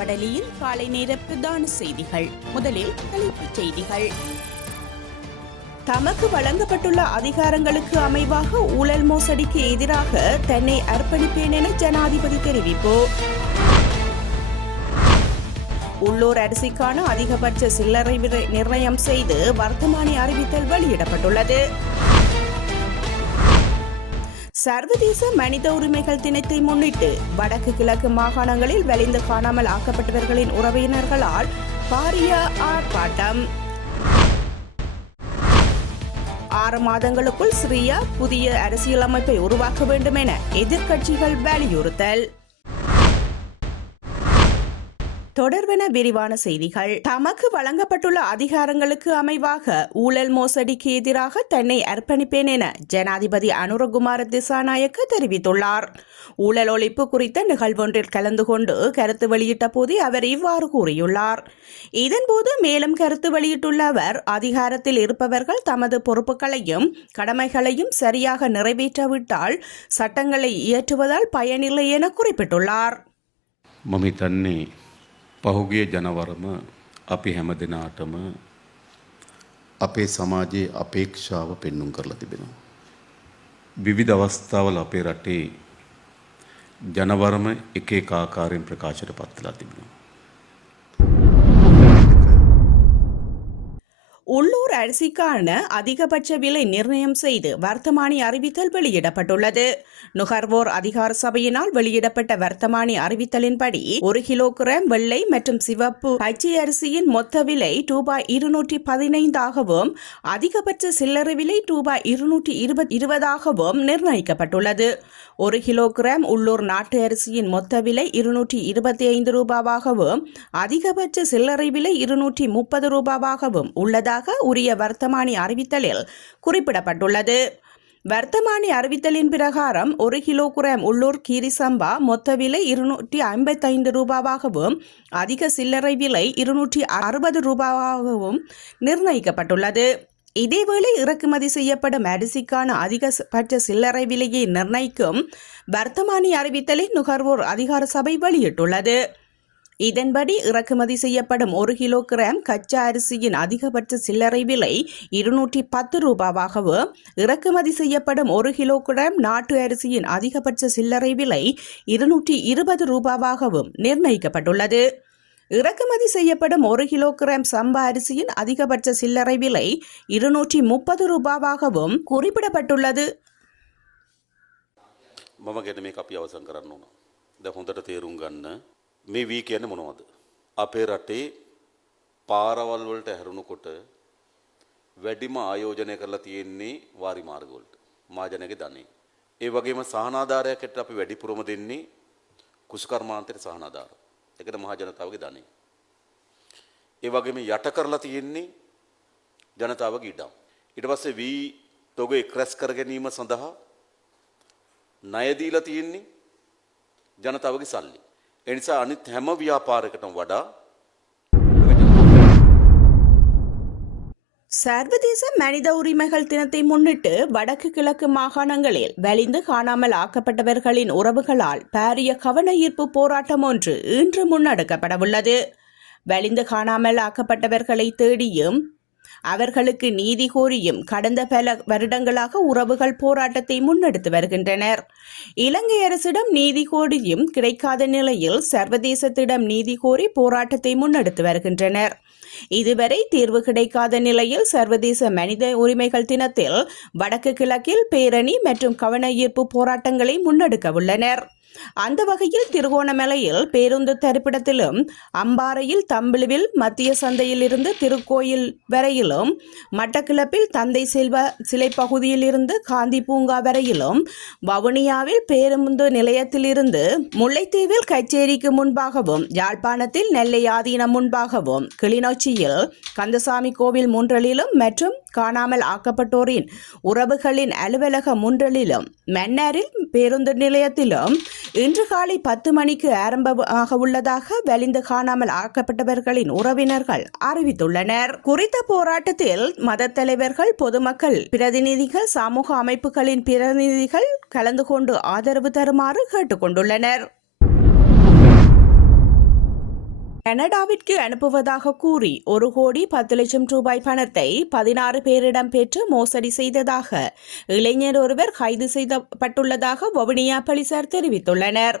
வடலியில் காலை நேர பிரதான செய்திகள். முதலில் தலைப்புச் செய்திகள். தமக்கு வழங்கப்பட்டுள்ள அதிகாரங்களுக்கு அமைவாக ஊழல் மோசடிக்கு எதிராக தன்னை அர்ப்பணிப்பேன் என ஜனாதிபதி தெரிவிப்பு. உள்ளூர் அரிசிக்கான அதிகபட்ச சில்லறை விலை நிர்ணயம் செய்து வர்த்தமானி அறிவித்தல் வெளியிடப்பட்டுள்ளது. சர்வதேச மனித உரிமைகள் தினத்தை முன்னிட்டு வடக்கு கிழக்கு மாகாணங்களில் வலிந்து காணாமல் ஆக்கப்பட்டவர்களின் உறவினர்களால் பாரிய ஆர்ப்பாட்டம். 6 மாதங்களுக்குள் சிரியா புதிய அரசியலமைப்பை உருவாக்க வேண்டும் என எதிர்க்கட்சிகள் வலியுறுத்தல். தொடர்வென விரிவான செய்திகள். தமக்கு வழங்கப்பட்டுள்ள அதிகாரங்களுக்கு அமைவாக ஊழல் மோசடிக்கு எதிராக தன்னை அர்ப்பணிப்பேன் என ஜனாதிபதி அனுரகுமார திசாநாயக்க தெரிவித்துள்ளார். ஊழல் ஒழிப்பு குறித்த நிகழ்வொன்றில் கலந்து கொண்டு கருத்து வெளியிட்ட போது அவர் இவ்வாறு கூறியுள்ளார். இதன்போது மேலும் கருத்து வெளியிட்டுள்ள அவர், அதிகாரத்தில் இருப்பவர்கள் தமது பொறுப்புகளையும் கடமைகளையும் சரியாக நிறைவேற்றாவிட்டால் சட்டங்களை இயற்றுவதால் பயனில்லை என குறிப்பிட்டுள்ளார். පහුගිය ජනවරම අපි හැම දෙනාටම අපේ සමාජයේ අපේක්ෂාව පෙන්නුම් කරලා තිබෙනවා. විවිධ අවස්ථාවල අපේ රටේ ජනවරම එක එක ආකාරයෙන් ප්‍රකාශයට පත් වෙලා තිබෙනවා. உள்ளூர் அரிசிக்கான அதிகபட்ச விலை நிர்ணயம் செய்து வர்த்தமானி அறிவித்தல் வெளியிடப்பட்டுள்ளது. நுகர்வோர் அதிகார சபையினால் வெளியிடப்பட்ட வர்த்தமானி அறிவித்தலின்படி 1 கிலோகிராம் வெள்ளை மற்றும் சிவப்பு பச்சை அரிசியின் மொத்த விலை ரூபாய் 215 அதிகபட்ச சில்லறை விலை ரூபாய் 220 நிர்ணயிக்கப்பட்டுள்ளது. 1 கிலோகிராம் உள்ளூர் நாட்டு அரிசியின் மொத்த விலை 225 அதிகபட்ச சில்லறை விலை 230 உள்ளதாக உரிய வர்த்தமானி அறிவித்தலில் குறிப்பிடப்பட்டுள்ளது. வர்த்தமானி அறிவித்தலின் பிரகாரம் 1 கிலோகிராம் உள்ளூர் கீரி சம்பா மொத்த விலை 255 அதிக சில்லறை விலை 260 நிர்ணயிக்கப்பட்டுள்ளது. இதேவேளை இறக்குமதி செய்யப்படும் அரிசிக்கான அதிகபட்ச சில்லறை விலையை நிர்ணயிக்கும் வர்த்தமானி அறிவித்தலை நுகர்வோர் அதிகார சபை வெளியிட்டுள்ளது. இதன்படி இறக்குமதி செய்யப்படும் 1 கிலோகிராம் கச்சா அரிசியின் அதிகபட்ச சில்லறை விலை 210 இறக்குமதி செய்யப்படும் 1 கிலோகிராம் நாட்டு அரிசியின் அதிகபட்ச சில்லறை விலை 220 நிர்ணயிக்கப்பட்டுள்ளது. இறக்குமதி செய்யப்படும் 1 கிலோகிராம் சம்பா அரிசியின் அதிகபட்ச சில்லறை விலை 230 குறிப்பிடப்பட்டுள்ளது. මම ගැන මේක අපි අවසන් කරන්න ඕන. දැන් හොඳට තේරුම් ගන්න මේ වී කියන්නේ මොනවද? අපේ රටේ පාරවල් වලට හැරුණුකොට වැඩිම ආයෝජනය කරලා තියෙන්නේ වාරි මාර්ග වලට. මහජනගේ ධනෙ. ඒ වගේම සහනාධාරයක් ඇට අපි වැඩිපුරම දෙන්නේ කුෂ්කර්මාන්තයට සහනාධාර. ඒකට මහ ජනතාවගේ ධනෙ. ඒ වගේම යට කරලා තියෙන්නේ ජනතාවගේ ඉඩම්. ඊට පස්සේ වී තොග එක්රැස් කර ගැනීම සඳහා ණය දීලා තියෙන්නේ ජනතාවගේ සල්ලි. ඒ නිසා අනිත් හැම ව්‍යාපාරයකටම වඩා சர்வதேச மனித உரிமைகள் தினத்தை முன்னிட்டு வடக்கு கிழக்கு மாகாணங்களில் வலிந்து காணாமல் ஆக்கப்பட்டவர்களின் உறவுகளால் பாரிய கவன ஈர்ப்பு போராட்டம் ஒன்று இன்று முன்னெடுக்கப்படவுள்ளது. வலிந்து காணாமல் ஆக்கப்பட்டவர்களை தேடியும் அவர்களுக்கு நீதி கோரியும் கடந்த பல வருடங்களாக உறவுகள் போராட்டத்தை முன்னெடுத்து வருகின்றனர். இலங்கை அரசிடம் நீதி கோரியும் கிடைக்காத நிலையில் சர்வதேசத்திடம் நீதி கோரி போராட்டத்தை முன்னெடுத்து வருகின்றனர். இதுவரை தீர்வு கிடைக்காத நிலையில் சர்வதேச மனித உரிமைகள் தினத்தில் வடக்கு கிழக்கில் பேரணி மற்றும் கவன ஈர்ப்பு போராட்டங்களை முன்னெடுக்க உள்ளனர். அந்த வகையில் திருகோணமலையில் பேருந்து தரிப்பிடத்திலும், அம்பாறையில் தம்பிலுவில் மத்திய சந்தையில் இருந்து திருக்கோயில் வரையிலும், மட்டக்கிளப்பில் தந்தை செல்வ சிலை பகுதியில் இருந்து காந்தி பூங்கா வரையிலும், வவுனியாவில் பேருந்து நிலையத்திலிருந்து முல்லைத்தீவில் கச்சேரிக்கு முன்பாகவும், யாழ்ப்பாணத்தில் நெல்லை ஆதீனம் முன்பாகவும், கிளிநொச்சியில் கந்தசாமி கோவில் முன்றலிலும் மற்றும் காணாமல் ஆக்கப்பட்டோரின் உறவுகளின் அலுவலக முன்றலிலும், மன்னாரில் பேருந்து நிலையத்திலும் இன்று காலை 10 மணிக்கு ஆரம்பமாக உள்ளதாக வலிந்து காணாமல் ஆக்கப்பட்டவர்களின் உறவினர்கள் அறிவித்துள்ளனர். குறித்த போராட்டத்தில் மத தலைவர்கள், பொதுமக்கள் பிரதிநிதிகள், சமூக அமைப்புகளின் பிரதிநிதிகள் கலந்து கொண்டு ஆதரவு தருமாறு கேட்டுக்கொண்டுள்ளனர். கனடாவிற்கு அனுப்புவதாக கூறி 1,10,00,000 பணத்தை 16 பேரிடம் பெற்று மோசடி செய்ததாக இளைஞர் ஒருவர் கைது செய்யப்பட்டுள்ளதாக வவுனியா போலீசார் தெரிவித்துள்ளனர்.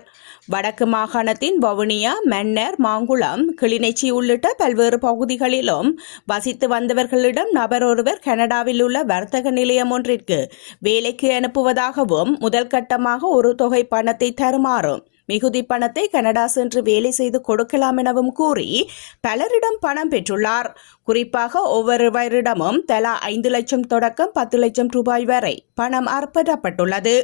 வடக்கு மாகாணத்தின் வவுனியா, மன்னர், மாங்குளம், கிளிநொச்சி உள்ளிட்ட பல்வேறு பகுதிகளிலும் வசித்து வந்தவர்களிடம் நபர் ஒருவர் கனடாவில் உள்ள வர்த்தக நிலையம் ஒன்றிற்கு வேலைக்கு அனுப்புவதாகவும் முதல் கட்டமாக ஒரு தொகை பணத்தை தருமாறும் மிகுதி பணத்தை கனடா சென்று வேலை செய்து கொடுக்கலாம் எனவும் கூறி பலரிடம் பணம் பெற்றுள்ளார். குறிப்பாக ஒவ்வொருவரிடமும் தலா 5 லட்சம் தொடக்கம் 10 லட்சம் ரூபாய் வரை பணம் அறப்படப்பட்டுள்ளது.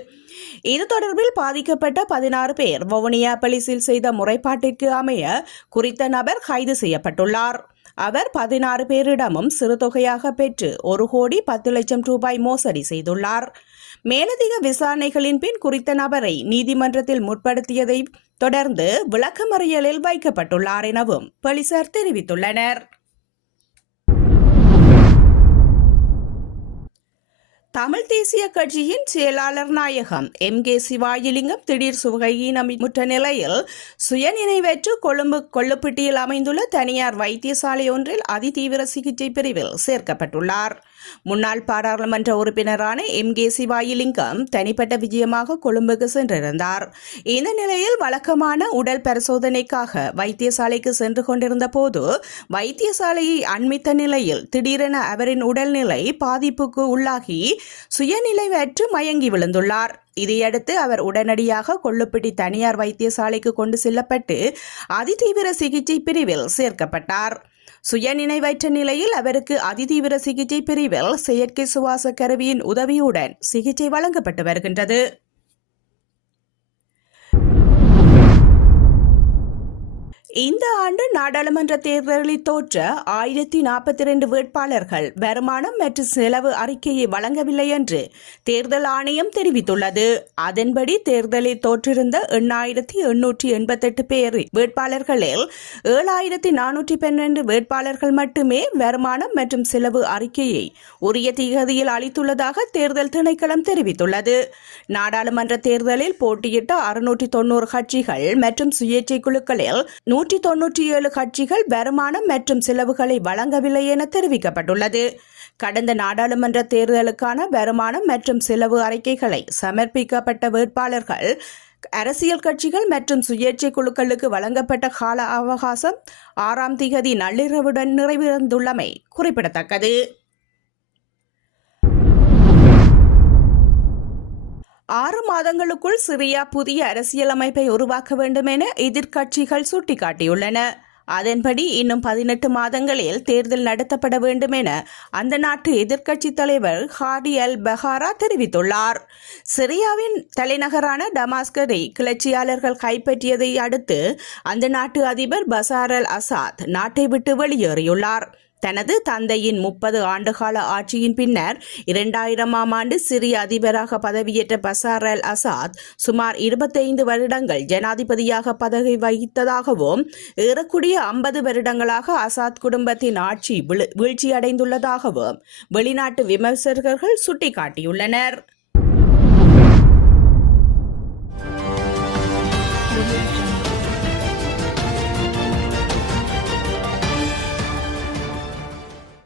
இது தொடர்பில் பாதிக்கப்பட்ட 16 பேர் வவுனியா போலீசில் செய்த முறைப்பாட்டிற்கு அமைய குறித்த நபர் கைது செய்யப்பட்டுள்ளார். அவர் 16 பேரிடமும் சிறு தொகையாக பெற்று 1,10,00,000 ரூபாய் மோசடி செய்துள்ளார். மேலதிக விசாரணைகளின் பின் குறித்த நபரை நீதிமன்றத்தில் முற்படுத்தியதை தொடர்ந்து விளக்கமறியலில் வைக்கப்பட்டுள்ளார் எனவும் போலீசார் தெரிவித்துள்ளனர். தமிழ் தேசிய கட்சியின் செயலாளர் நாயகம் MK சிவாஜிலிங்கம் திடீர் சுகையீனமுற்ற நிலையில் சுயநினைவற்று கொழும்பு கொள்ளுப்பிட்டியில் அமைந்துள்ள தனியார் வைத்தியசாலை ஒன்றில் அதிதீவிர சிகிச்சை பிரிவில் சேர்க்கப்பட்டுள்ளார். முன்னாள் பாராளுமன்ற உறுப்பினரான MK சிவாஜிலிங்கம் தனிப்பட்ட விஜயமாக கொழும்புக்கு சென்றிருந்தார். இந்த நிலையில் வழக்கமான உடல் பரிசோதனைக்காக வைத்தியசாலைக்கு சென்று கொண்டிருந்த போது வைத்தியசாலையை அண்மித்த நிலையில் திடீரென அவரின் உடல்நிலை பாதிப்புக்கு உள்ளாகி சுயநிலைவற்று மயங்கி விழுந்துள்ளார். இதையடுத்து அவர் உடனடியாக கொள்ளுப்பிட்டி தனியார் வைத்தியசாலைக்கு கொண்டு செல்லப்பட்டு அதிதீவிர சிகிச்சை பிரிவில் சேர்க்கப்பட்டார். சுயநினைவற்ற நிலையில் அவருக்கு அதிதீவிர சிகிச்சை பிரிவில் செயற்கை சுவாச கருவியின் உதவியுடன் சிகிச்சை வழங்கப்பட்டு வருகின்றது. இந்த ஆண்டு நாடாளுமன்ற தேர்தலில் தோற்ற 1042 வேட்பாளர்கள் வருமானம் மற்றும் செலவு அறிக்கையை வழங்கவில்லை என்று தேர்தல் ஆணையம் தெரிவித்துள்ளது. அதன்படி தேர்தலில் தோற்றிருந்த 8,888 பேர் வேட்பாளர்களில் 7,412 வேட்பாளர்கள் மட்டுமே வருமானம் மற்றும் செலவு அறிக்கையை உரிய தேதியில் அளித்துள்ளதாக தேர்தல் திணைக்களம் தெரிவித்துள்ளது. நாடாளுமன்ற தேர்தலில் போட்டியிட்ட 690 கட்சிகள் மற்றும் சுயேட்சை குழுக்களில் 197 கட்சிகள் வருமானம் மற்றும் செலவுகளை வழங்கவில்லை என தெரிவிக்கப்பட்டுள்ளது. கடந்த நாடாளுமன்ற தேர்தலுக்கான வருமானம் மற்றும் செலவு அறிக்கைகளை சமர்ப்பிக்கப்பட்ட வேட்பாளர்கள், அரசியல் கட்சிகள் மற்றும் சுயேட்சை குழுக்களுக்கு வழங்கப்பட்ட கால அவகாசம் 6ஆம் திகதி நள்ளிரவுடன் நிறைவடைந்துள்ளமை குறிப்பிடத்தக்கது. ஆறு மாதங்களுக்குள் சிரியா புதிய அரசியலமைப்பை உருவாக்க வேண்டும் என எதிர்க்கட்சிகள் சுட்டிக்காட்டியுள்ளன. அதன்படி இன்னும் 18 மாதங்களில் தேர்தல் நடத்தப்பட வேண்டும் என அந்த நாட்டு எதிர்க்கட்சித் தலைவர் ஹாடி அல் பஹாரா தெரிவித்துள்ளார். சிரியாவின் தலைநகரான டமாஸ்கரை கிளர்ச்சியாளர்கள் கைப்பற்றியதை அடுத்து அந்த நாட்டு அதிபர் பஷார் அல் அசாத் நாட்டை விட்டு வெளியேறியுள்ளார். தனது தந்தையின் 30 ஆண்டுகால ஆட்சியின் பின்னர் 2000ஆம் ஆண்டு சிரிய அதிபராக பதவியேற்ற பஷார் அல் அசாத் சுமார் 25 வருடங்கள் ஜனாதிபதியாக பதவி வகித்ததாகவும் ஏறக்குறைய 50 வருடங்களாக அசாத் குடும்பத்தின் ஆட்சி வீழ்ச்சியடைந்துள்ளதாகவும் வெளிநாட்டு விமர்சகர்கள் சுட்டிக்காட்டியுள்ளனர்.